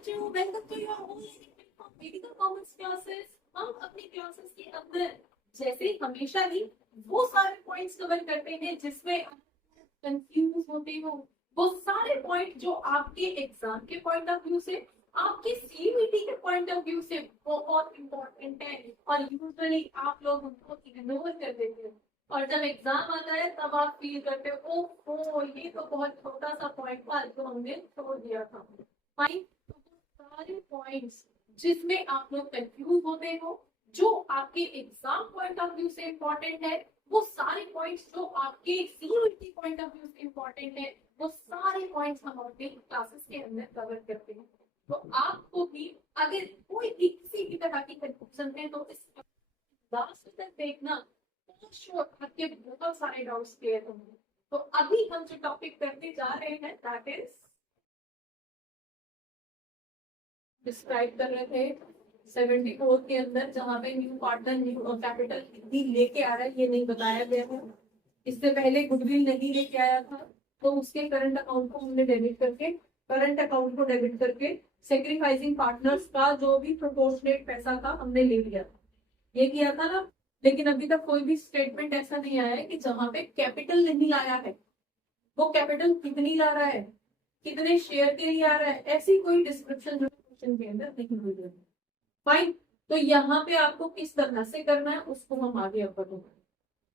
बच्चों, welcome to your online medical commerce classes. हम अपनी क्लासेस के अंदर जैसे हमेशा ही वो सारे पॉइंट्स कवर करते हैं जिसमें कंफ्यूज होते हो। वो सारे पॉइंट जो आपके एग्जाम के पॉइंट ऑफ व्यू से, आपके सीयूईटी के पॉइंट ऑफ व्यू से बहुत इंपॉर्टेंट है और यूजुअली आप लोग उनको इग्नोर कर देते हो और जब एग्जाम आता है तब आप फील करते हो ओह ये तो बहुत छोटा सा पॉइंट था जो हमने छोड़ दिया था। फाइन, तो वो सारे पॉइंट्स जिसमें आप लोग कंफ्यूज होते हो, जो आपके एग्जाम पॉइंट ऑफ व्यू से इम्पोर्टेंट है, वो सारे पॉइंट्स जो आपके सीयूईटी पॉइंट ऑफ व्यू से इम्पोर्टेंट है, वो सारे पॉइंट्स हम अपने क्लासेस के अंदर कवर करते हैं। तो आपको भी अगर कोई भी किसी भी तरह की कंफ्यूजन है तो इस लास्ट तक देखना, श्योर आपके बहुत सारे डाउट्स क्लियर होंगे। तो अभी हम जो टॉपिक करने जा रहे हैं दैट इज डिस्क्राइब कर रहे थे 74 के अंदर, जहाँ पे न्यू पार्टनर न्यू कैपिटल भी लेके आ रहा है, ये नहीं बताया गया है। इससे पहले गुडविल नहीं लेके आया था तो उसके करंट अकाउंट को हमने डेबिट करके, करंट अकाउंट को डेबिट करके सेक्रीफाइसिंग पार्टनर्स का जो भी प्रोपोर्शनेट पैसा था हमने ले लिया, ये किया था ना। लेकिन अभी तक कोई भी स्टेटमेंट ऐसा नहीं आया है कि जहां पे कैपिटल नहीं आया है, वो कैपिटल कितनी ला रहा है, कितने शेयर के लिए आ रहा है, ऐसी कोई डिस्क्रिप्शन जो क्वेश्चन के अंदर नहीं हुई है। फाइन, तो यहाँ पे आपको किस तरह से करना है उसको हम आगे अब बताएंगे।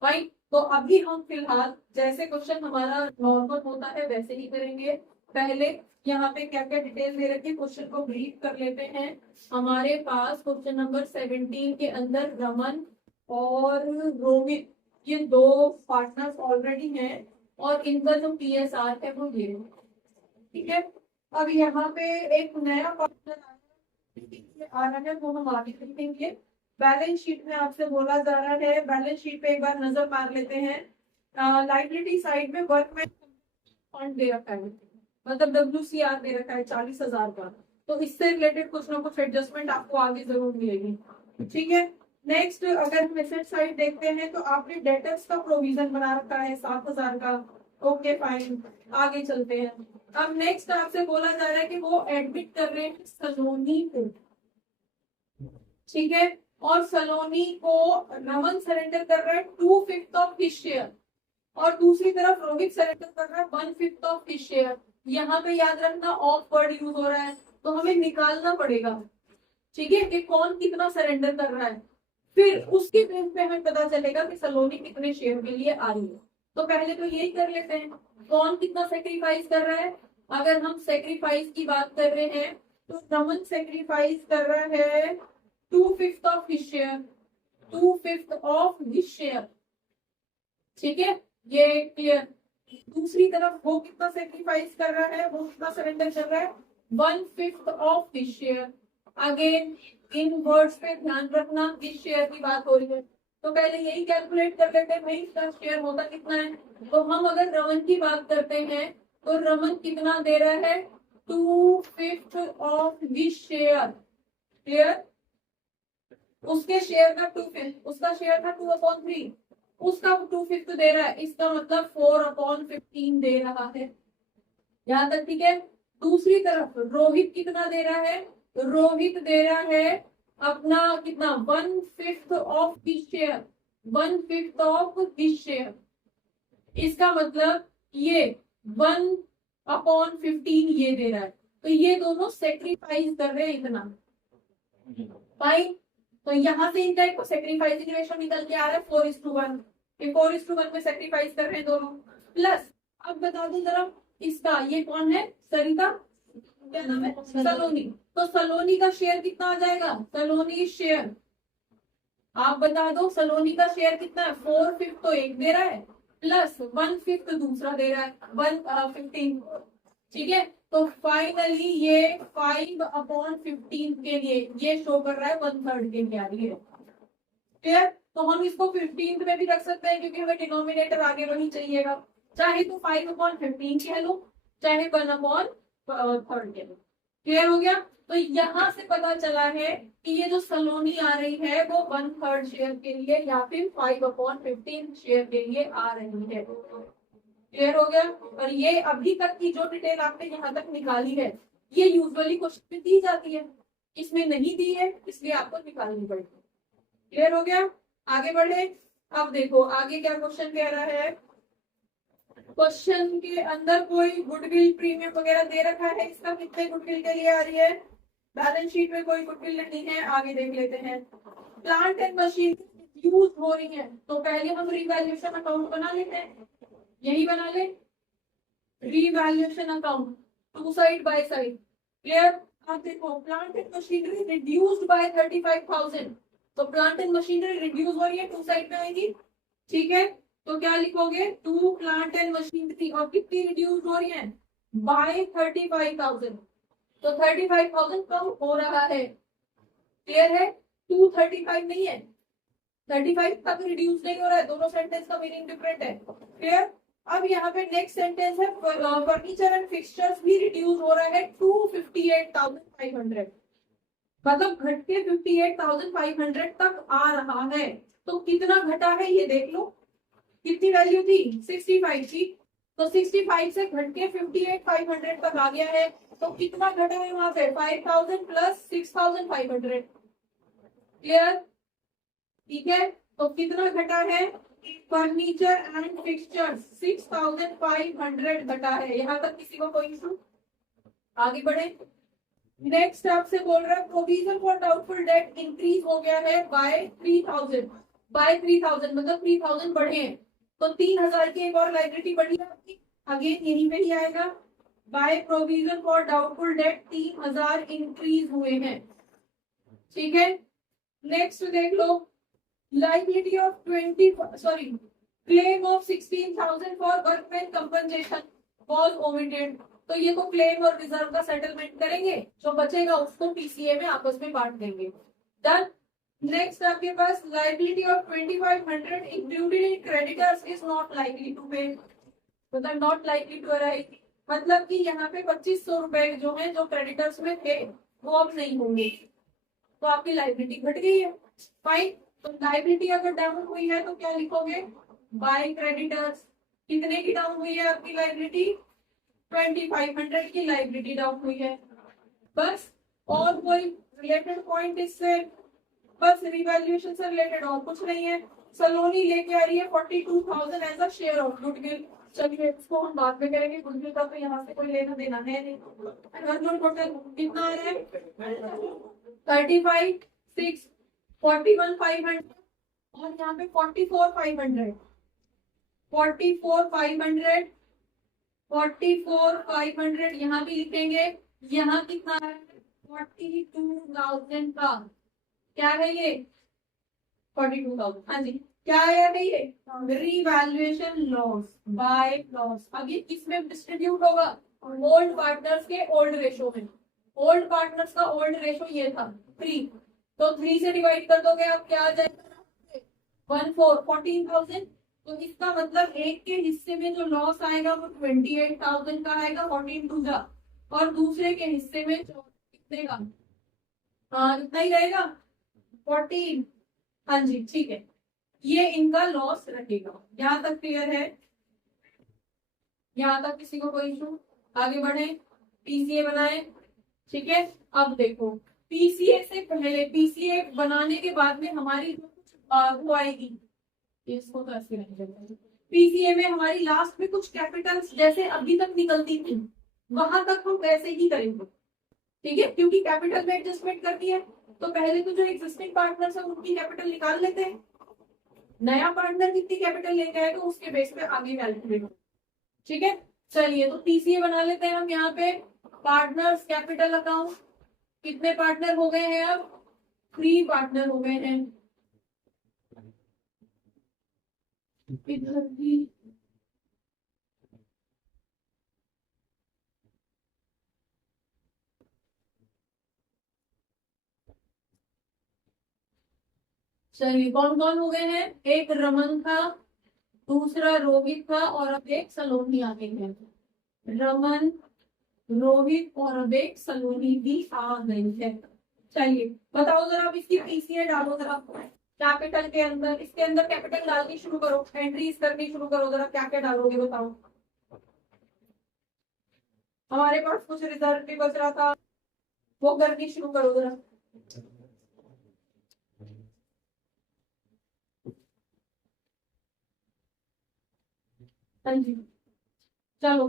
फाइन, तो अभी हम फिलहाल जैसे क्वेश्चन हमारा नॉर्मल होता है वैसे ही करेंगे। पहले यहाँ पे क्या क्या डिटेल दे रखी है क्वेश्चन को ब्रीफ कर लेते हैं। हमारे पास क्वेश्चन नंबर 17 के अंदर रमन और रोहित ये दो पार्टनर्स ऑलरेडी हैं और इनका जो पीएसआर है वो ये, ठीक है। अब यहाँ पे एक नया पार्टनर आ रहा है वो हम आगे देखेंगे। बैलेंस शीट में आपसे बोला जा रहा है, बैलेंस शीट पे एक बार नजर मार लेते हैं। लाइबिलिटी साइड में वर्कमैन फंड दे रखा है, मतलब WCR दे रखा है 40,000 का। तो इससे रिलेटेड कुछ ना कुछ एडजस्टमेंट आपको आगे जरूर मिलेगी, ठीक है। नेक्स्ट अगर हम एसेट साइड देखते हैं तो आपने डेटर्स का प्रोविजन बना रखा है 7,000 का। ओके फाइन, आगे चलते हैं। अब नेक्स्ट आपसे बोला जा रहा है कि वो एडमिट कर रहे हैं सलोनी को, ठीक है, और सलोनी को रमन सरेंडर कर रहा है 2/5 ऑफ हिज शेयर और दूसरी तरफ रोहित सरेंडर कर रहा है 1/5 ऑफ हिज शेयर। यहाँ पे याद रखना ऑफ वर्ड यूज हो रहा है तो हमें निकालना पड़ेगा, ठीक है, कि कौन कितना सरेंडर कर रहा है। फिर उसके बेस पे हमें पता चलेगा कि सलोनी कितने शेयर के लिए आ रही है। तो पहले तो यही कर लेते हैं, कौन कितना सेक्रीफाइस कर रहा है। अगर हम सेक्रीफाइस की बात कर रहे हैं तो रमन सेक्रीफाइस कर रहा है 2/5 of his share, 2/5 of his share, ठीक है, ये क्लियर। दूसरी तरफ वो कितना सेक्रीफाइस कर रहा है, वो कितना सरेंडर कर रहा है 1/5 of his share. Again in words पे ध्यान रखना, किस शेयर की बात हो रही है। तो पहले यही कैलकुलेट कर लेते हैं भाई इसका शेयर होता कितना है। तो हम अगर रमन की बात करते हैं तो रमन कितना दे रहा है 2/5 ऑफ हिज शेयर, क्लियर। उसके शेयर का 2/5, उसका शेयर था 2/3, उसका 2/5 दे रहा है, इसका मतलब 4/15 दे रहा है। यहाँ तक ठीक है। दूसरी तरफ रोहित कितना दे रहा है, रोहित दे रहा है अपना कितना 1/5 of his share, 1/5 of his share. इसका मतलब ये 1/15 ये दे रहा है, तो ये दोनों सेक्रीफाइस कर रहे हैं इतना। फाइन, तो यहाँ से इनका एक सेक्रीफाइसिंग रेशो निकल के आ रहा है 4:1, 4:1 में सेक्रीफाइस कर रहे हैं दोनों। प्लस अब बता दो जरा इसका, ये कौन है सरिता, क्या नाम है, सलोनी। तो सलोनी का शेयर कितना आ जाएगा, सलोनी शेयर आप बता दो, सलोनी का शेयर कितना है 4/5 तो एक दे रहा है प्लस 1/5 दूसरा दे रहा है 1/15, ठीक है। तो फाइनली ये 5/15 के लिए ये शो कर रहा है 1/3 के लिए आ रही है, क्लियर। तो हम इसको 15 में भी रख सकते हैं क्योंकि हमें डिनोमिनेटर आगे वही चाहिएगा, चाहे तो 5/15 कह लो चाहे 1/3 कह लो, क्लियर हो गया। तो यहाँ से पता चला है कि ये जो सलोनी आ रही है वो 1/3 शेयर के लिए या फिर 5/15 शेयर के लिए आ रही है, क्लियर हो गया। और ये अभी तक की जो डिटेल आपने यहाँ तक निकाली है ये यूजुअली क्वेश्चन में दी जाती है, इसमें नहीं दी है, इसलिए आपको निकालनी पड़ेगी। क्लियर हो गया? आगे बढ़े। अब देखो आगे क्या क्वेश्चन कह रहा है। क्वेश्चन के अंदर कोई गुडविल प्रीमियम वगैरह दे रखा है, इसका कितने गुडविल के लिए आ रही है? बैलेंस शीट में कोई गुडविल नहीं है, आगे देख लेते हैं। प्लांट एंड मशीन यूज हो रही है, तो पहले हम रिवैल्यूएशन अकाउंट बना लेते हैं, यही बना ले revaluation account, to side by side. Clear? आप देखो plant and machinery reduced by 35,000, तो प्लांट एंड मशीनरी रिड्यूस हो रही है, टू साइड में आएगी। ठीक है, तो क्या लिखोगे? टू प्लांट एंड मशीनरी, और कितनी रिड्यूस हो रही है? बाय 35,000, तो 35,000 कम हो रहा है। क्लियर है? 235 नहीं है, 35 तक रिड्यूस नहीं हो रहा है, दोनों सेंटेंस का मीनिंग डिफरेंट है। क्लियर? अब यहाँ पे नेक्स्ट सेंटेंस है फर्नीचर एंड फिक्सचर्स भी रिड्यूस हो रहा है 258,500, मतलब घट के 58,500 तक आ रहा है। तो कितना घटा है ये देख लो, कितनी वैल्यू थी? 65 थी, तो 65 से घट के 58,500 तक आ गया है। तो कितना घटा है वहां पे? 5,000 प्लस 6,500। क्लियर? ठीक है, तो कितना घटा है? फर्नीचर एंड फिक्सचर्स 6,500 घटा है। यहाँ तक किसी को कोई इशू? आगे बढ़े। नेक्स्ट आपसे बोल रहा है provision for doubtful debt increase हो गया है बाय 3,000, बाय 3,000 मतलब 3,000 बढ़े हैं, तो 3,000 की एक और लाइबिलिटी बढ़ी है आपकी, अगेन यहीं पे ही आएगा। By provision for doubtful debt 3,000 increase हुए हैं। ठीक है, नेक्स्ट देख लो liability of 16,000 for workman compensation was omitted, तो ये तो क्लेम और रिजर्व का सेटलमेंट करेंगे, जो बचेगा उसको पीसीए में आपस में बांट देंगे। डन। नेक्स्ट आपके पास liability of 2,500 included in creditors is not likely to pay, मतलब नॉट लाइकली टू अराइव, मतलब कि यहाँ पे 2,500 रुपए जो है जो क्रेडिटर्स में थे वो अब नहीं होंगे, तो आपकी लाइबिलिटी घट गई है। फाइन, तो लाइबिलिटी अगर डाउन हुई है तो क्या लिखोगे? By creditors. कितने की डाउन हुई है आपकी लाइबिलिटी? 2,500 की लाइबिलिटी डाउन हुई है। बस, और कोई रिलेटेड पॉइंट इससे? बस रिवैल्यूएशन से रिलेटेड और कुछ नहीं है। सलोनी लेके आ रही है 42,000 as a share of goodwill, चलिए इसको हम बाद में करेंगे, गुडविल का तो यहाँ से कोई लेना देना है नहीं। टोटल कितना आ रहा है? 35, 6, 41,500 और यहाँ पे 44,500, 44,500, 44,500 यहाँ भी लिखेंगे। यहाँ कितना है? 42,000 का क्या है ये? 42,000, हाँ जी, क्या है ये? Revaluation loss by loss. अब ये किसमें डिस्ट्रीब्यूट होगा? ओल्ड पार्टनर्स के ओल्ड रेशो में। ओल्ड पार्टनर्स का ओल्ड रेशो ये था 3, तो 3 से डिवाइड कर दोगे आप, क्या आ जाएगा? 14,000। तो इसका मतलब एक के हिस्से में जो लॉस आएगा वो 28,000 का आएगा, 14 टू जा, और दूसरे के हिस्से में कितने का? हाँ इतना ही रहेगा, 14। हाँ जी ठीक है, ये इनका लॉस रहेगा। यहाँ तक क्लियर है? यहाँ तक किसी को कोई इशू? आगे बढ़े, पीसीए बनाए। ठीक है, अब देखो पीसीए से पहले, पीसीए बनाने के बाद में हमारी जो कुछ वो आएगी, इसको तो ऐसे नहीं चलता। पीसीए में हमारी लास्ट में कुछ कैपिटल्स जैसे अभी तक निकलती थी, वहां तक हम वैसे ही करेंगे। ठीक है, क्योंकि कैपिटल में एडजस्टमेंट करती है, तो पहले तो जो एग्जिस्टिंग पार्टनर्स है उनकी कैपिटल निकाल लेते हैं, नया पार्टनर कितनी कैपिटल लेके आएगा तो उसके बेस पे आगे कैलकुलेट। ठीक है, चलिए तो पीसीए बना लेते हैं हम। यहाँ पे पार्टनर्स कैपिटल अकाउंट, कितने पार्टनर हो गए हैं? अब 3 पार्टनर हो गए हैं। इधर भी चलिए कौन कौन हो गए हैं? एक रमन था, दूसरा रोहित था, और अब एक सलोनी आ गई है। रमन, रोहित और अब एक सलोनी भी आ गई है। चलिए बताओ जरा, अब इसकी पीसीए डालो जरा कैपिटल के अंदर, इसके अंदर कैपिटल डालनी शुरू करो, एंट्रीज करनी शुरू करो, जरा क्या क्या डालोगे बताओ। हमारे पास कुछ रिजर्व भी बच रहा था, वो करनी शुरू करो जरा। हाँ जी, चलो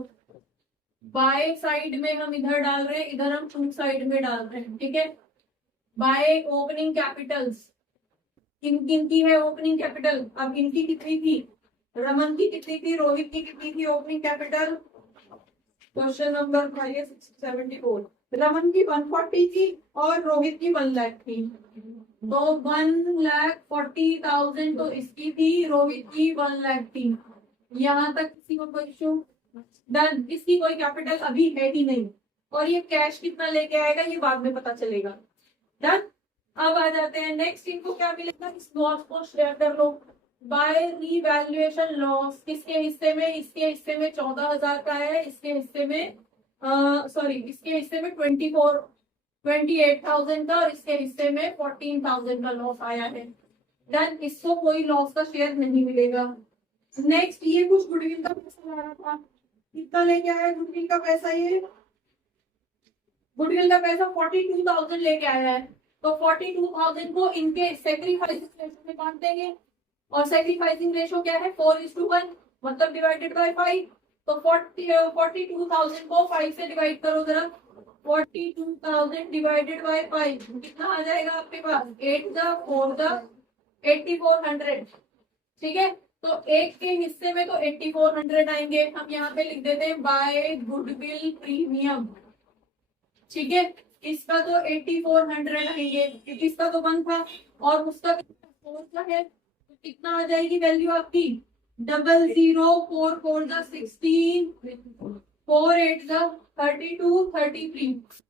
बाय साइड में हम इधर डाल रहे हैं, इधर हम टू साइड में डाल रहे हैं, ठीक है। बाय ओपनिंग कैपिटल्स, किन किन की है ओपनिंग कैपिटल? अब इनकी कितनी थी? रमन की कितनी थी, रोहित की कितनी थी opening capital? Question number 574। Raman की 140 थी और रोहित की 1 लाख थी। तो 1,40,000 तो इसकी थी, रोहित की 1 लाख थी। यहाँ तक किसी को कोई इशू? डन। इसकी कोई कैपिटल अभी है ही नहीं, और ये कैश कितना लेके आएगा ये बाद में पता चलेगा। डन। अब आ जाते हैं नेक्स्ट, इनको क्या मिलेगा, इस लॉस को शेयर कर लो। बाय रीवैल्यूएशन लॉस किसके हिस्से में? इसके हिस्से में 14,000 का है, इसके हिस्से में सॉरी इसके हिस्से में 28,000 का, और इसके हिस्से में 14,000 का लॉस आया है। डन। इसको कोई लॉस का शेयर नहीं मिलेगा। नेक्स्ट, ये कुछ गुडविल का पैसा ला रहा था, कितना लेके आया गुडविल का पैसा? ये गुडविल का पैसा 42,000 लेके आया है। तो 42,000 को इनके सेक्रीफाइसिंग रेशो में बांट देंगे, और सेक्रीफाइसिंग रेशो क्या है? 4:1, मतलब डिवाइडेड बाय 5। तो 42,000 को 5 से डिवाइड करो जरा। 42,000 डिवाइडेड बाय 5 कितना आ जाएगा आपके पास? 8 जा 4 जा 8400, ठीक है। तो एक के हिस्से में तो 8400 आएंगे, हम यहाँ पे लिख देते हैं बाय गुडविल प्रीमियम, ठीक है। इसका तो 8400 आएंगे, क्योंकि इसका तो 1 था और उसका 4 का है, तो कितना आ जाएगी वैल्यू आपकी? 00, 4 4 जा 16, 4 8 जा 32, 33।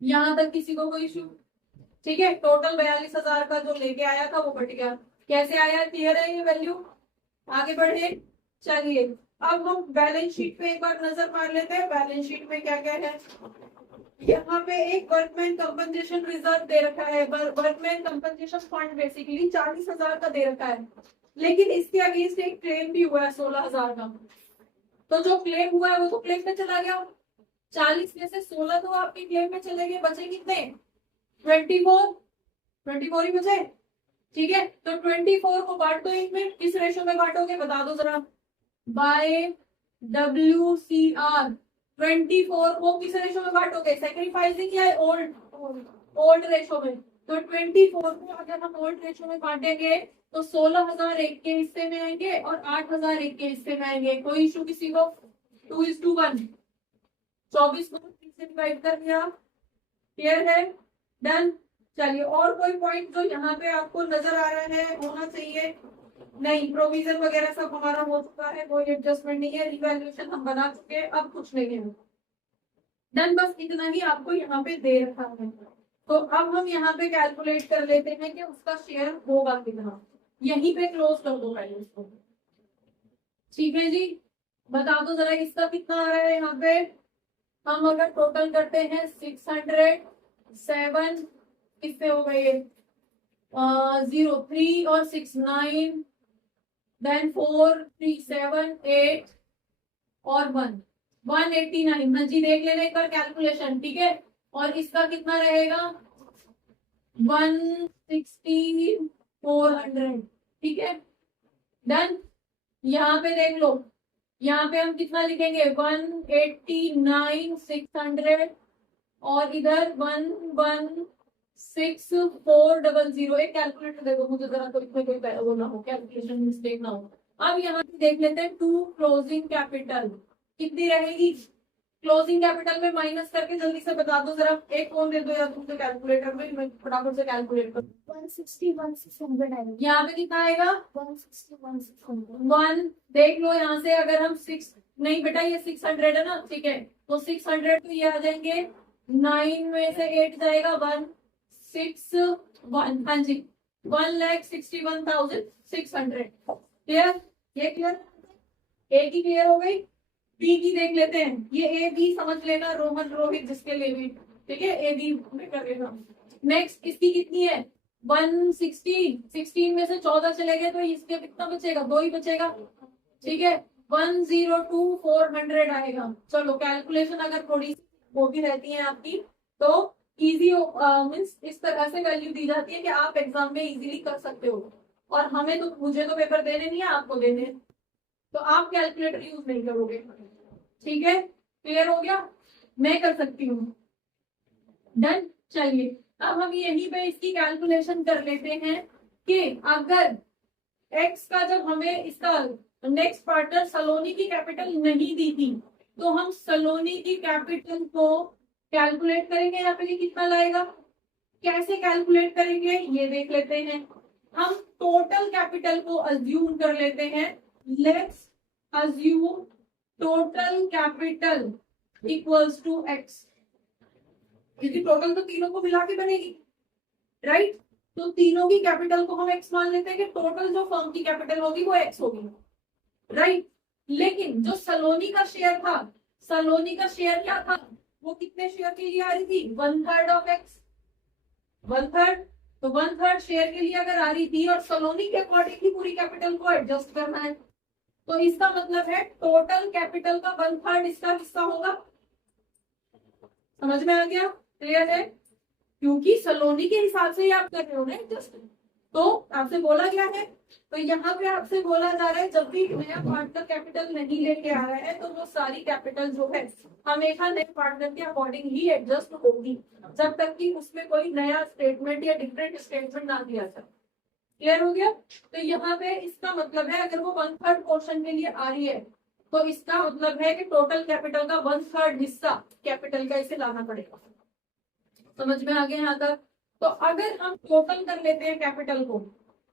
यहाँ तक किसी को कोई इशू? ठीक है। टोटल 42,000 का जो लेके आया था वो कट गया। कैसे आया? क्लियर है ये वैल्यू? आगे बढ़े, चलिए अब हम बैलेंस शीट पे एक बार नजर मार लेते हैं। बैलेंस शीट में क्या क्या है? यहाँ पे एक वर्कमैन कंपनसेशन रिजर्व दे रखा है, वर्कमैन कंपनसेशन फंड बेसिकली 40,000 का दे रखा है, लेकिन इसके अगेंस्ट एक क्लेम भी हुआ है 16,000 का। तो जो क्लेम हुआ है वो तो क्लेम में चला गया, 40 में से 16 तो आपके क्लेम में चले गए, बचे कितने? 24 ही बचे, ठीक है। तो 24 को बांट दो इनमें, किस रेशो में बांटोगे बता दो जरा? Bye WCR। 24 को किस रेशो में बांटोगे? सेक्रीफाइसिंग या ओल्ड रेशो में? तो 24 को अगर हम ओल्ड रेशो में बांटेंगे तो 16,000 एक के हिस्से में आएंगे और 8,000 एक के हिस्से में आएंगे। कोई इशू किसी को? 2:1, 24 को 3 से डिवाइड कर दिया, क्लियर है? डन। चलिए, और कोई पॉइंट जो यहाँ पे आपको नजर आ रहा है होना चाहिए? नहीं, प्रोविजन वगैरह सब हमारा हो चुका है, कोई एडजस्टमेंट नहीं है, रिवैल्यूएशन हम बना चुके हैं, अब कुछ नहीं है। डन। बस इतना ही आपको यहाँ पे दे रखा है। तो अब हम यहाँ पे कैलकुलेट कर लेते हैं कि उसका शेयर होगा कितना। यहीं पे क्लोज कर दो पहले उसको, ठीक है जी। बता दो जरा इसका कितना आ रहा है यहाँ पे? हम अगर टोटल करते हैं 607, किससे हो गए? 03 और 6 9, देन 4 3 7 8 और 189। हाँ जी, देख लेना एक बार कैलकुलेशन, ठीक है। और इसका कितना रहेगा? 160,400, ठीक है। डन। यहाँ पे देख लो, यहाँ पे हम कितना लिखेंगे? 189,600, और इधर 116,400। एक कैलकुलेटर देखो मुझे जरा, तो इसमें कोई वो ना हो, कैलकुलेशन मिस्टेक ना हो। अब यहाँ पे देख लेते हैं टू क्लोजिंग कैपिटल कितनी रहेगी। क्लोजिंग कैपिटल में माइनस करके जल्दी से बता दो जरा, एक फोन दे दो या तुमसे कैलकुलेटर में, मैं फटाफट से कैलकुलेट कर। 161,600 आएगा। यहाँ पे कितना आएगा? 161,600। 1 देख लो यहाँ से, अगर हम 6 नहीं बेटा ये 600 है ना, ठीक है। तो 600 तो ये आ जाएंगे, 9 में से 8 जाएगा, 161, हाँ जी 1,61,600। क्लियर? ये क्लियर? ए की क्लियर हो गई। बी की देख लेते हैं, ये ए बी समझ लेना, रोहन रोहित जिसके लिए भी, ठीक है, ए बी में कर लेना। नेक्स्ट, इसकी कितनी है? 160, 16 में से 14 चले गए तो इसके कितना बचेगा? 2 ही बचेगा, ठीक है। 102,400 आएगा। चलो कैलकुलेशन अगर थोड़ी वो भी रहती है आपकी तो इजी मीन्स इस तरह से वैल्यू दी जाती है कि आप एग्जाम में इजीली कर सकते हो। और हमें तो मुझे तो पेपर देने नहीं है, आपको देने हैं, तो आप कैलकुलेटर यूज नहीं करोगे। ठीक है, क्लियर हो गया? मैं कर सकती हूँ। डन। चलिए अब हम यहीं पे इसकी कैलकुलेशन कर लेते हैं कि अगर एक्स का जब हमें इसका नेक्स्ट पार्टनर सलोनी की कैपिटल नहीं दी थी तो हम सलोनी की कैपिटल को कैलकुलेट करेंगे यहाँ पे कि कितना लाएगा। कैसे कैलकुलेट करेंगे ये देख लेते हैं। हम टोटल कैपिटल को अज्यूम कर लेते हैं। Let's assume total capital equals to X, क्योंकि टोटल तो तीनों को मिला के बनेगी, राइट? तो तीनों की कैपिटल को हम एक्स मान लेते हैं कि टोटल जो फर्म की कैपिटल होगी वो एक्स होगी, राइट? लेकिन जो सलोनी का शेयर था, सलोनी का शेयर क्या था? वो कितने शेयर के लिए आ रही थी? 1/3 ऑफ एक्स, 1/3। तो 1/3 शेयर के लिए अगर आ रही थी और सलोनी के अकॉर्डिंग ही पूरी कैपिटल को एडजस्ट करना है, तो इसका मतलब है टोटल कैपिटल का 1/3 इसका हिस्सा होगा। समझ में आ गया? क्लियर है? क्योंकि सलोनी के हिसाब से ही आप कर रहे हो ना एडजस्ट। तो आपसे बोला गया है, तो यहाँ पे आपसे बोला जा रहा है जब भी नया पार्टनर कैपिटल नहीं लेके आ रहा है तो वो सारी कैपिटल जो है हमेशा नए पार्टनर के अकॉर्डिंग ही एडजस्ट होगी, जब तक कि उसमें कोई नया स्टेटमेंट या डिफरेंट स्टेटमेंट ना दिया जाए। क्लियर हो गया? तो यहाँ पे इसका मतलब है अगर वो 1/3 पोर्शन के लिए आ रही है तो इसका मतलब है कि टोटल कैपिटल का 1/3 हिस्सा कैपिटल का इसे लाना पड़ेगा। समझ में आ गया यहाँ तक? तो अगर हम टोटल कर लेते हैं कैपिटल को,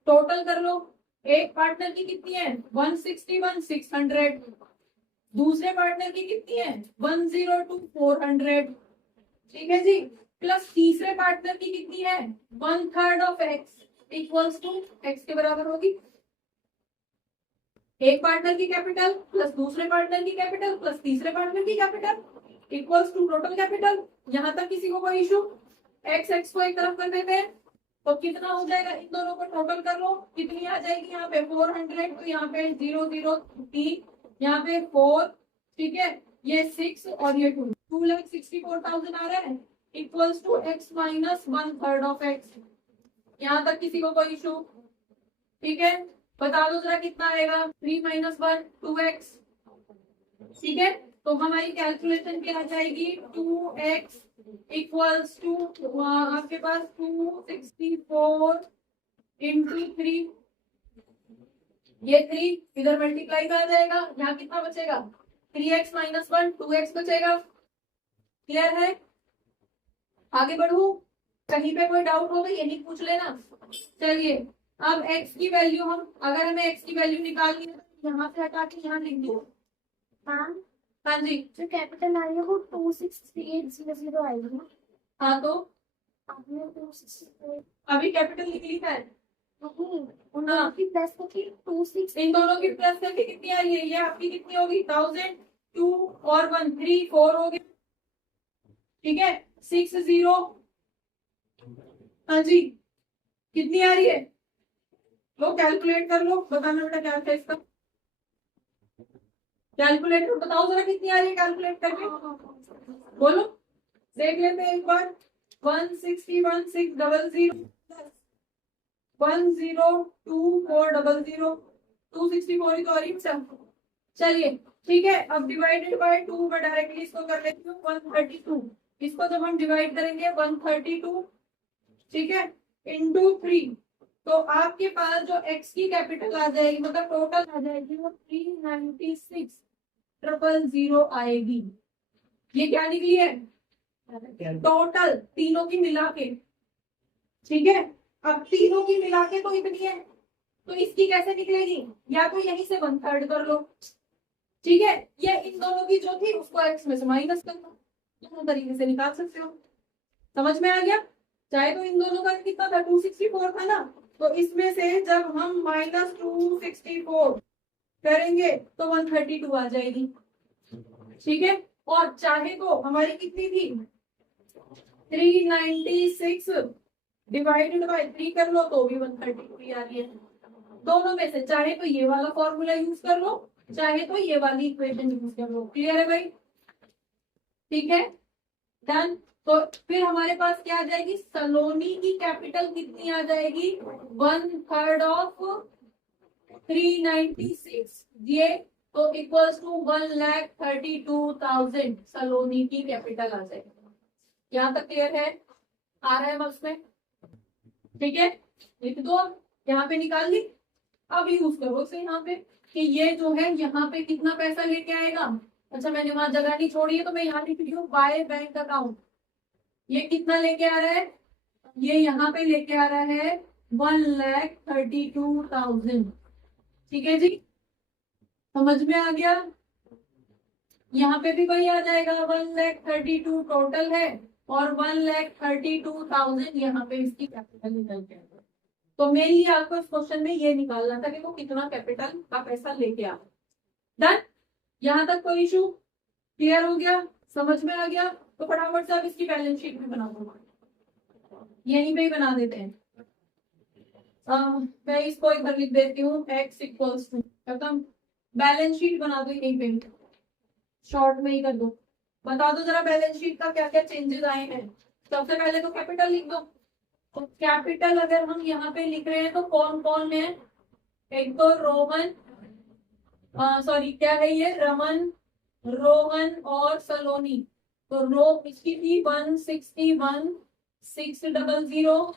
टोटल कर लो। एक पार्टनर की कितनी है? 161,600। दूसरे पार्टनर की कितनी है? 102,400। ठीक है जी। प्लस तीसरे पार्टनर की कितनी है? 1/3 of X equals to X के बराबर होगी। एक पार्टनर की कैपिटल प्लस दूसरे पार्टनर की कैपिटल प्लस तीसरे पार्टनर की capital equals to total capital. यहां तक किसी को कोई इशू? एक्स को एक तरफ कर देते हैं तो कितना हो जाएगा? इन दोनों को टोटल कर लो, कितनी आ जाएगी यहाँ पे? 400। तो यहाँ पे 003, यहाँ पे 4, ठीक है, ये 6 और ये 2,64,000 आ रहा है equals to X minus 1/3 of X. यहाँ तक किसी को कोई इशू? ठीक है, बता दो जरा कितना आएगा? 3 - 1 2x। ठीक है, तो हमारी कैलकुलेशन क्या आ जाएगी? 2x इक्वल्स टू आपके पास 264 इंटू 3, ये 3 इधर मल्टीप्लाई में आ जाएगा। यहाँ कितना बचेगा? 3x - 1 2x बचेगा। क्लियर है? आगे बढ़ू? कहीं पे कोई डाउट हो गई यही पूछ लेना। चलिए अब x की वैल्यू हम, अगर हमें x की वैल्यू निकालनी है तो यहाँ से हटा के यहाँ लिख दो। हाँ जी, जो कैपिटल आ रही है वो 263800 आएगी। हाँ तो आपने 268 अभी कैपिटल निकली है। नहीं, उन की प्लस करके 26 इन दोनों की प्लस करके कितनी आ रही है? ये आपकी कितनी होगी? 1000, 2 और 1 3 4 हो गए। ठीक है, 60। हाँ जी, कितनी आ रही है? लो कैलकुलेट कर लो, बताना बेटा क्या है इसका। कैलकुलेटर बताओ जरा कितनी आ रही है, कैलकुलेट करके बोलो, देख लेते हैं एक बार। 161,600 102,400 264 ही तो आ रही है। चलिए ठीक है, अब डिवाइडेड बाय 2 मैं डायरेक्टली इसको कर लेती हूँ 132। इसको जब हम डिवाइड करेंगे 132, ठीक है, इंटू 3, तो आपके पास जो x की कैपिटल आ जाएगी, मतलब टोटल आ जाएगी, वो 396,000 आएगी। ये क्या निकली है? टोटल तीनों की मिला के। ठीक है, अब तीनों की मिला के तो इतनी है, तो इसकी कैसे निकलेगी? या तो यहीं से 1/3 कर लो, ठीक है, या इन दोनों की जो थी उसको x में से माइनस कर लो। दोनों तरीके से निकाल सकते हो। समझ में आ गया? चाहे तो इन दोनों का कितना था? 264 था ना, तो इसमें से जब हम -264 करेंगे तो 132 आ जाएगी। ठीक है, और चाहे तो हमारी कितनी थी? 396 डिवाइडेड बाय 3 कर लो तो भी 132 आ रही है। दोनों में से चाहे तो ये वाला फॉर्मूला यूज कर लो, चाहे तो ये वाली इक्वेशन यूज कर लो। क्लियर है भाई? ठीक है, डन। तो फिर हमारे पास क्या आ जाएगी, सलोनी की कैपिटल कितनी आ जाएगी, 1/3 ऑफ 396 ये, तो इक्वल्स टू 1,32,000 सलोनी की कैपिटल आ जाएगी। यहाँ तक क्लियर है? आ रहा है बस में? ठीक है, लिख दो, यहाँ पे निकाल ली। अब यूज करो इसे यहाँ पे कि ये जो है यहाँ पे कितना पैसा लेके आएगा। अच्छा, मैंने वहां जगह नहीं छोड़ी है तो मैं यहाँ लिख रही हूँ बाय बैंक अकाउंट। ये कितना लेके आ रहा है, ये यहाँ पे लेके आ रहा है 1,32,000। ठीक है जी, समझ में आ गया? यहाँ पे भी वही आ जाएगा, 1,32,000 टोटल है और 1,32,000 यहाँ पे इसकी कैपिटल निकल के आएगा। तो मेनली आपको इस क्वेश्चन में ये निकालना था कि वो कितना कैपिटल का पैसा लेके आ। डन, यहाँ तक कोई इशू क्लियर हो गया, समझ में आ गया? तो फटाफट से आप इसकी बैलेंस शीट भी बना दो, यहीं पे ही बना देते हैं। मैं इसको एक बार लिख देती हूँ, x इक्वल्स टू, खत्म। बैलेंस शीट बना दो यहीं पे, शॉर्ट में ही कर दो। बता दो जरा बैलेंस शीट का क्या क्या चेंजेस आए हैं। सबसे पहले तो कैपिटल लिख दो। तो कैपिटल अगर हम यहाँ पे लिख रहे हैं तो कौन कौन है, एक तो रोहन, सॉरी क्या है ये, रमन, रोहन और सलोनी। तो रो इसकी थी 161,600,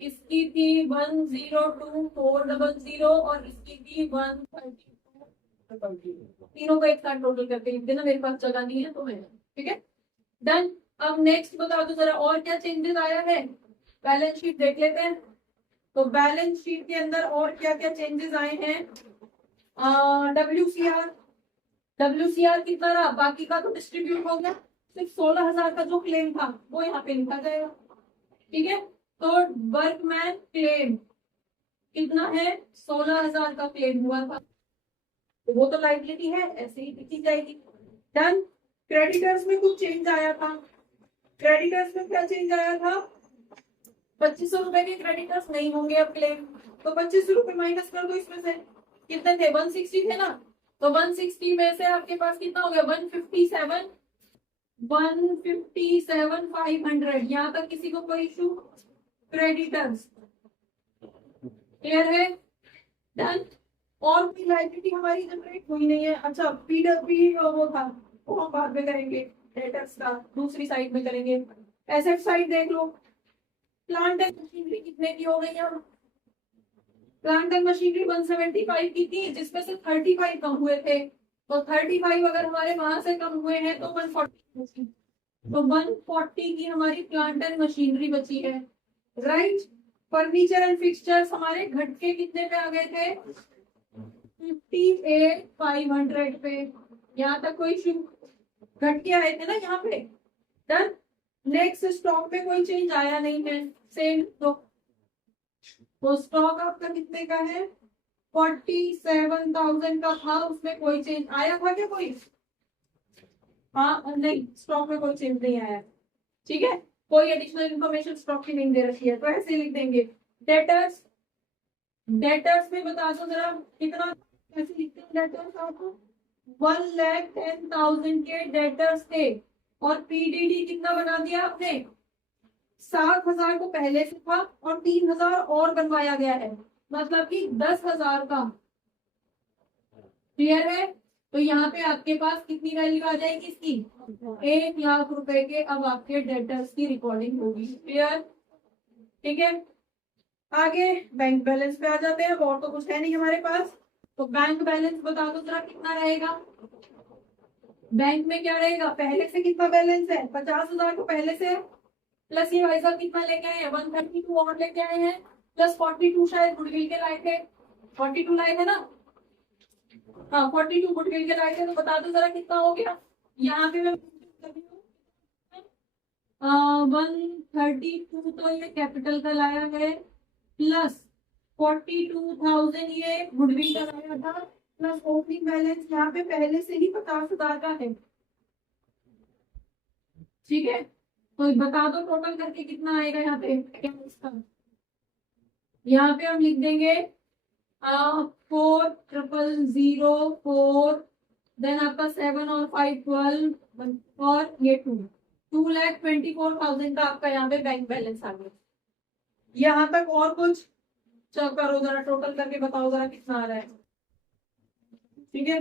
इसकी थी 102,400 और इसकी थी 132,000। तीनों का एक साथ टोटल करके लिख देना, मेरे पास जगह नहीं है तो है। ठीक है, डन। अब नेक्स्ट बता दो जरा और क्या चेंजेस आया है, बैलेंस शीट देख लेते हैं। तो बैलेंस शीट के अंदर और क्या क्या चेंजेस आए हैं। WCR कितना रहा, बाकी का तो डिस्ट्रीब्यूट हो गया, सिर्फ 16,000 का जो क्लेम था वो यहाँ पे लिखा जाएगा। ठीक है, तो वर्कमैन क्लेम कितना है, 16,000 का क्लेम हुआ था, तो वो तो लाइबिलिटी है, ऐसे ही लिखी जाएगी। डन। क्रेडिटर्स में कुछ चेंज आया था, क्रेडिटर्स में क्या चेंज आया था, 2500 रुपए के क्रेडिटर्स नहीं होंगे अब क्लेम, तो 25 रुपए माइनस कर दो इसमें से। कितने थे, 160 थे ना, तो 160 में से आपके पास कितना हो गया, 157,500। यहाँ तक किसी को कोई इशू, क्रेडिटर्स क्लियर है? डन। और कोई लाइबिलिटी हमारी जनरेट हुई नहीं है। अच्छा, पीडब्ल्यू वो था, वो हम बाद में करेंगे, डेटर्स का दूसरी साइड में करेंगे। एसेट साइड देख लो, प्लांट एंड मशीनरी कितने की हो गई है, प्लांट एंड मशीनरी 175 की थी, जिसमें से 35 कम हुए थे, तो 35 अगर हमारे वहां से कम हुए हैं तो 140, तो 140 की हमारी प्लांट एंड मशीनरी बची है। राइट। फर्नीचर एंड फिक्सचर्स हमारे घट के कितने पे आ गए थे, 58,500 पे। यहाँ तक कोई इशू, घट के आए थे ना यहाँ पे। डन। नेक्स्ट, स्टॉक में कोई चेंज आया नहीं है, सेम। तो स्टॉक आपका कितने का है, 47,000 का था, उसमें कोई चेंज आया था क्या कोई, हाँ नहीं, स्टॉक में कोई चेंज नहीं आया। ठीक है, कोई एडिशनल इन्फॉर्मेशन स्टॉक की नहीं दे रखी है, तो ऐसे लिख देंगे। डेटर्स, डेटर्स में बता दो जरा कितना, कैसे लिखते हैं डेटर्स आपको, 1,10,000 के डेटर्स थे, और पीडीडी कितना बना दिया आपने, 7,000 को पहले से था और 3,000 और बनवाया गया है, मतलब कि 10,000 का। क्लियर है? तो यहाँ पे आपके पास कितनी वैल्यू आ जाएगी इसकी, 1,00,000 रुपए के अब आपके डेटर्स की रिकॉर्डिंग होगी। क्लियर? ठीक है, आगे बैंक बैलेंस पे आ जाते हैं, और तो कुछ है नहीं हमारे पास। तो बैंक बैलेंस बता दो जरा कितना रहेगा, बैंक में क्या रहेगा, पहले से कितना बैलेंस है, 50,000 को पहले से, प्लस ये भाई साहब कितना लेके आए हैं, 132 और लेके आए हैं, प्लस 42 शायद गुडविल के लाए थे, 42 लाए थे ना, हाँ 42 गुडविल के लाए थे। तो बता दो जरा कितना हो गया, यहाँ पे मैं 132 तो ये कैपिटल का लाया है, प्लस 42,000 ये गुडविल का लाया था, प्लस ओपनिंग बैलेंस यहाँ पे पहले से ही 50,000 का है। ठीक है, तो बता दो टोटल करके कितना आएगा यहाँ पे, यहाँ पे हम लिख देंगे 4,004, देन आपका 7 और 5 12 और ये 2,24,000 का आपका यहाँ पे बैंक बैलेंस आ गया। यहाँ तक और कुछ चल करो जरा, टोटल करके बताओ जरा कितना आ रहा है। ठीक है,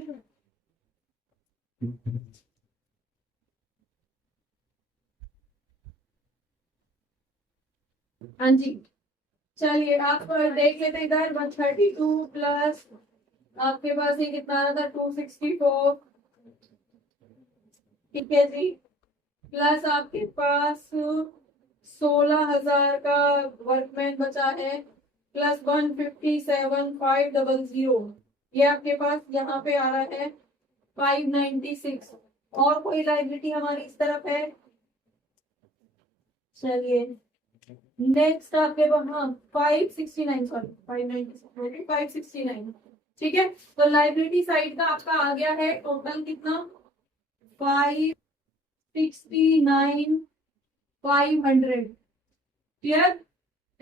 हाँ जी, चलिए आप देख लेते हैं इधर 132 प्लस आपके पास ये कितना आ रहा था 264, ठीक है जी, प्लस आपके पास 16,000 का वर्कमैन बचा है, प्लस 157,500, ये आपके पास यहाँ पे आ रहा है 596। और कोई लाइबिलिटी हमारी इस तरफ है? चलिए नेक्स्ट आपके वहाँ 569, सॉरी 596 569, ठीक है। तो लाइबिलिटी साइड का आपका आ गया है टोटल कितना 569,500, क्लियर।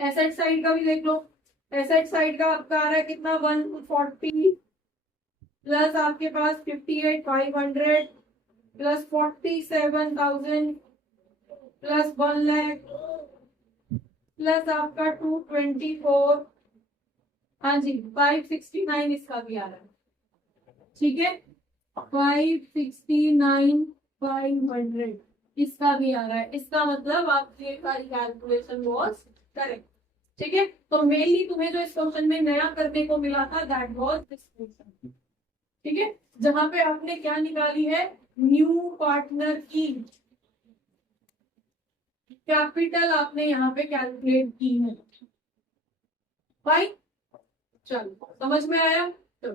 एसेट साइड का भी देख लो, एसेट साइड का आपका आ रहा है कितना 140 प्लस आपके पास 58,500 प्लस 47,000 प्लस 1 लाख प्लस आपका 224, हाँ जी 569 इसका भी आ रहा है, ठीक है 569,500 इसका भी आ रहा है। इसका मतलब आपकी कैलकुलेशन वॉज करेक्ट, ठीक है। तो मेनली तुम्हें जो इस क्वेश्चन में नया करने को मिला था दैट वॉज दिस क्वेश्चन, ठीक है, जहां पे आपने क्या निकाली है न्यू पार्टनर की कैपिटल आपने यहाँ पे कैलकुलेट की है, भाई चलो समझ में आया। तो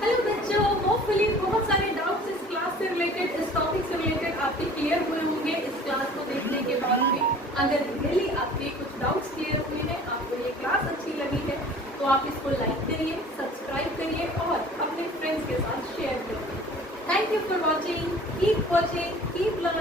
हेलो बच्चों, होपफुली बहुत सारे डाउट्स इस क्लास से रिलेटेड, इस टॉपिक से रिलेटेड आपके क्लियर हुए होंगे इस क्लास को देखने के बाद में। अगर रियली आपके कुछ डाउट्स क्लियर हुए हैं, आपको ये क्लास अच्छी लगी है, तो आप इसको लाइक करिए, सब्सक्राइब करिए और अपने फ्रेंड्स के साथ शेयर करिए। Thank you for watching, keep learning.